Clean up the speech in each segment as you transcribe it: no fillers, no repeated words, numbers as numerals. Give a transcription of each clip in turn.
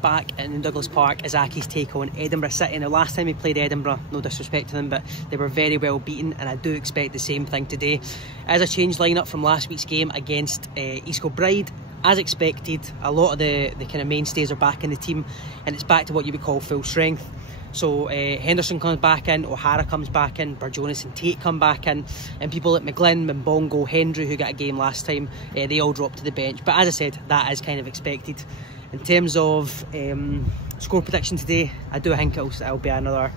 Back in Douglas Park as Accies take on Edinburgh City. Now, last time we played Edinburgh, no disrespect to them, but they were very well beaten, and I do expect the same thing today. As a changed lineup from last week's game against East Kilbride, as expected, a lot of the kind of mainstays are back in the team, and it's back to what you would call full strength. So Henderson comes back in, O'Hara comes back in, Burjonis and Tate come back in, and people like McGlynn, Mbongo, Hendry, who got a game last time, they all drop to the bench. But as I said, that is kind of expected. In terms of score prediction today, I do think it'll be another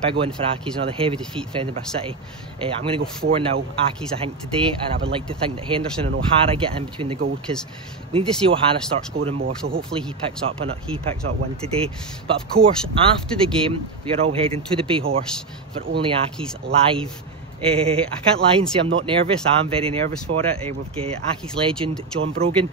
big win for Accies, another heavy defeat for Edinburgh City. I'm going to go 4-0 Accies, I think, today, and I would like to think that Henderson and O'Hara get in between the goal, because we need to see O'Hara start scoring more, so hopefully he picks up one today. But of course, after the game, we are all heading to the Bay Horse for Only Accies Live. I can't lie and say I'm not nervous. I am very nervous for it. We've got Accies legend John Brogan,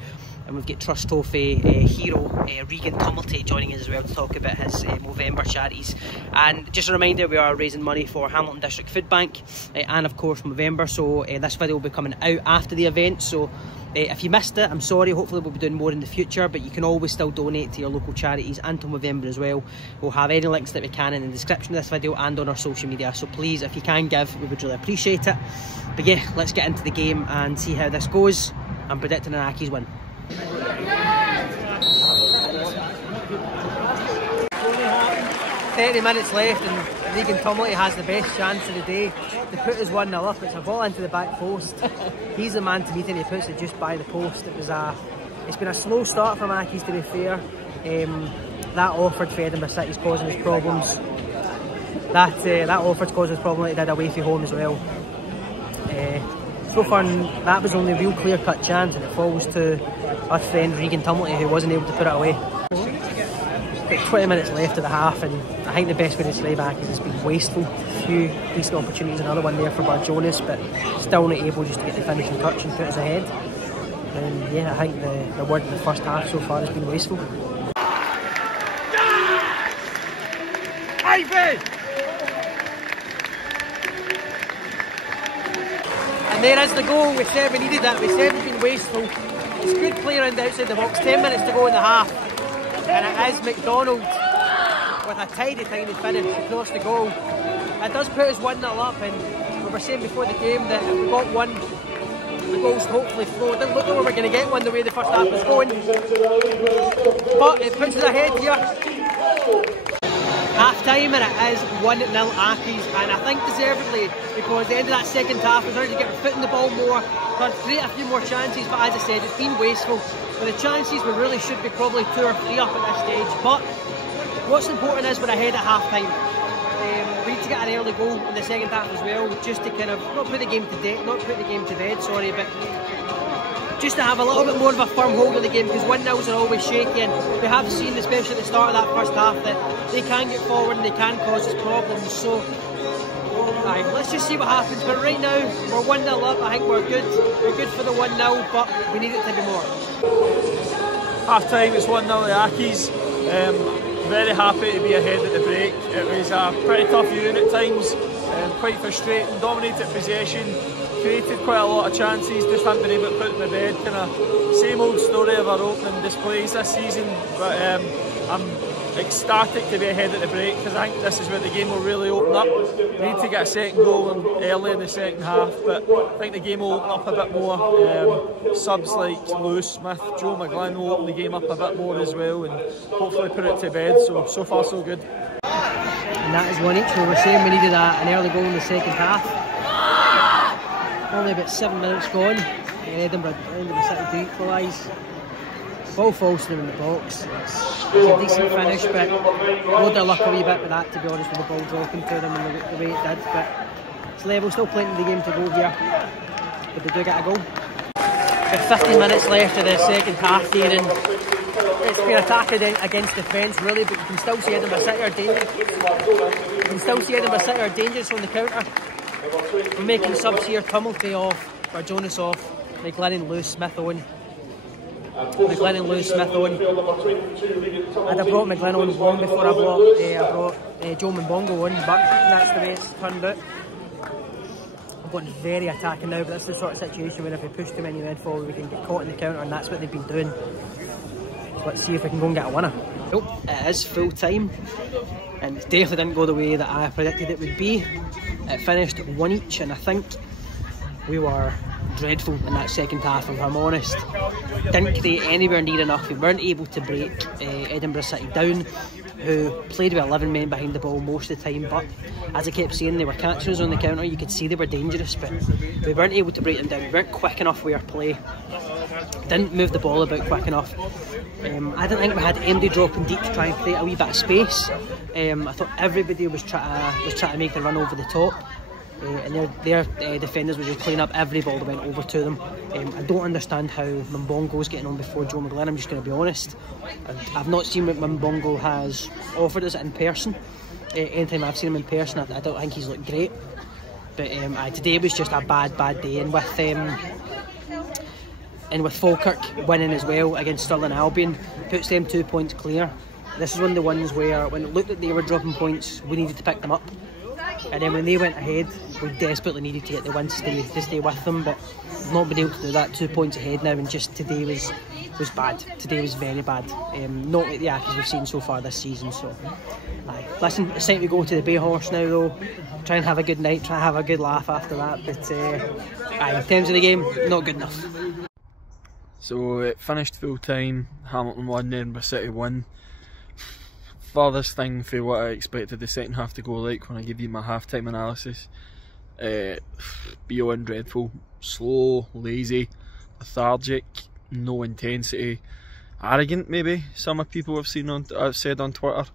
and we've got Trust Toffee hero Regan Tumilty joining us as well to talk about his Movember charities. And just a reminder, we are raising money for Hamilton District Food Bank and of course Movember. So this video will be coming out after the event. So if you missed it, I'm sorry. Hopefully we'll be doing more in the future, but you can always still donate to your local charities and to Movember as well. We'll have any links that we can in the description of this video and on our social media. So please, if you can give, we would really appreciate it. But yeah, let's get into the game and see how this goes. I'm predicting an Accies win. 30 minutes left and Regan Tumilty has the best chance of the day to put us 1-0 up. It's a ball into the back post. He's the man to beat, and he puts it just by the post. It's been a slow start from Accies, to be fair. That Offord for Edinburgh City's causing us problems. That Offord's causing us problems like they did away from home as well. So far, that was only a real clear-cut chance, and it falls to our friend Regan Tumilty, who wasn't able to put it away. About 20 minutes left of the half, and I think the best way to describe Accies has been wasteful. A few decent opportunities, another one there for Burjonis, but still not able just to get the finishing touch and put us ahead. And yeah, I think the word in the first half so far has been wasteful. And there is the goal. We said we needed that. We said we've been wasteful. It's good play around the outside the box. 10 minutes to go in the half, and it is McDonald with a tiny finish across the goal. It does put us 1-0 up, and we were saying before the game that if we got one, the goals hopefully flow. It didn't look like we were going to get one the way the first half was going, but it puts us ahead here. Half time, and it is 1-0 Accies, and I think deservedly, because at the end of that second half we started to get our foot in the ball more, tried to create a few more chances, but as I said, it's been wasteful. With the chances, we really should be probably 2 or 3 up at this stage, but what's important is we're ahead at half time. We need to get an early goal in the second half as well, just to kind of not put the game to bed, sorry, but just to have a little bit more of a firm hold on the game, because 1-0s are always shaky, and we have seen, especially at the start of that first half, that they can get forward and they can cause us problems. So let's just see what happens. But right now we're 1-0 up. I think we're good for the 1-0, but we need it to be more. Half time, it's 1-0 to Accies. Very happy to be ahead at the break. It was a pretty tough viewing at times, quite frustrating. Dominated possession, created quite a lot of chances, just haven't been able to put them to bed. Kind of same old story of our opening displays this season, but I'm ecstatic to be ahead at the break, because I think this is where the game will really open up. We need to get a second goal early in the second half, but I think the game will open up a bit more. Subs like Lewis Smith, Joe McGlynn will open the game up a bit more as well, and hopefully put it to bed. So far so good. And that is 1 each. So we're saying we needed an early goal in the second half. Only about 7 minutes gone. Edinburgh City to equalise. Ball falls to them in the box. It's a decent finish, but rode their luck a wee bit with that, to be honest, with the ball dropping to them and the way it did. But it's level, still plenty of the game to go here, but they do get a goal. About 15 minutes left of the second half here, and it's been attacking against defence really, but you can still see Edinburgh City are dangerous. You can still see Edinburgh City are dangerous on the counter. We're making subs here. Tumilty off, Burjonis off, McGlynn and Lewis Smith on. I'd have brought McGlynn on long before I brought Joe Mbongo on, but that's the way it's turned out. I've gotten very attacking now, but that's the sort of situation where if we push too many men forward we can get caught in the counter, and that's what they've been doing. So let's see if we can go and get a winner. Oh, it is full time, and it definitely didn't go the way that I predicted it would be. It finished 1 each, and I think we were dreadful in that second half, if I'm honest. Didn't create anywhere near enough. We weren't able to break Edinburgh City down, who played with 11 men behind the ball most of the time, but as I kept saying, they were catching us on the counter. You could see they were dangerous, but we weren't able to break them down. We weren't quick enough with our play, didn't move the ball about quick enough. I didn't think we had anybody dropping deep to try and create a wee bit of space. I thought everybody was trying to make the run over the top. And their defenders were just playing up every ball that went over to them. I don't understand how Mbongo's getting on before Joe McGlynn, I'm just going to be honest. I've not seen what Mbongo has offered us in person. Anytime I've seen him in person, I don't think he's looked great. But today was just a bad day, and with Falkirk winning as well against Stirling Albion, puts them 2 points clear. This is one of the ones where, when it looked like they were dropping points, we needed to pick them up. And then when they went ahead, we desperately needed to get the win to stay with them, but we've not been able to do that. 2 points ahead now, and just today was bad. Today was very bad. Not like the Accies we've seen so far this season. So, listen, it's time to go to the Bay Horse now, though. Try and have a good night, try and have a good laugh after that. But in terms of the game, not good enough. So it finished full time. Hamilton won, Edinburgh City won. Farthest thing for what I expected the second half to go like when I give you my half-time analysis. Beyond dreadful. Slow, lazy, lethargic, no intensity, arrogant maybe, some of people have said on Twitter.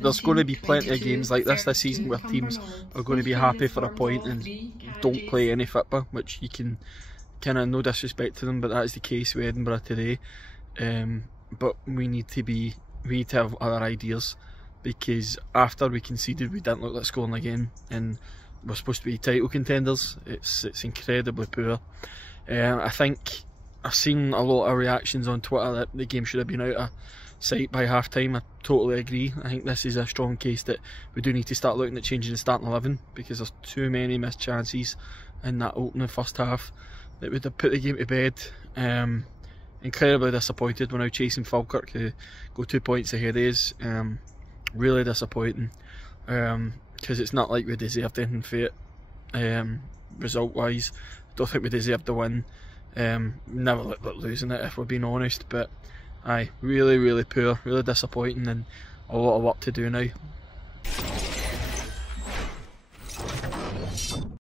There's going to be plenty of games like this season where teams are going to be happy for a point and don't play any football, which you can kind of, no disrespect to them, but that is the case with Edinburgh today. But we need to have other ideas, because after we conceded we didn't look like scoring again, and we're supposed to be title contenders. It's incredibly poor. I think I've seen a lot of reactions on Twitter that the game should have been out of sight by half time. I totally agree. I think this is a strong case that we do need to start looking at changing the starting 11, because there's too many missed chances in that opening first half that would have put the game to bed. Incredibly disappointed. We're now chasing Falkirk, who go 2 points ahead of us. Really disappointing, because it's not like we deserved anything for it. Result wise, don't think we deserved the win. Never looked like losing it, if we're being honest, but really poor, really disappointing, and a lot of work to do now.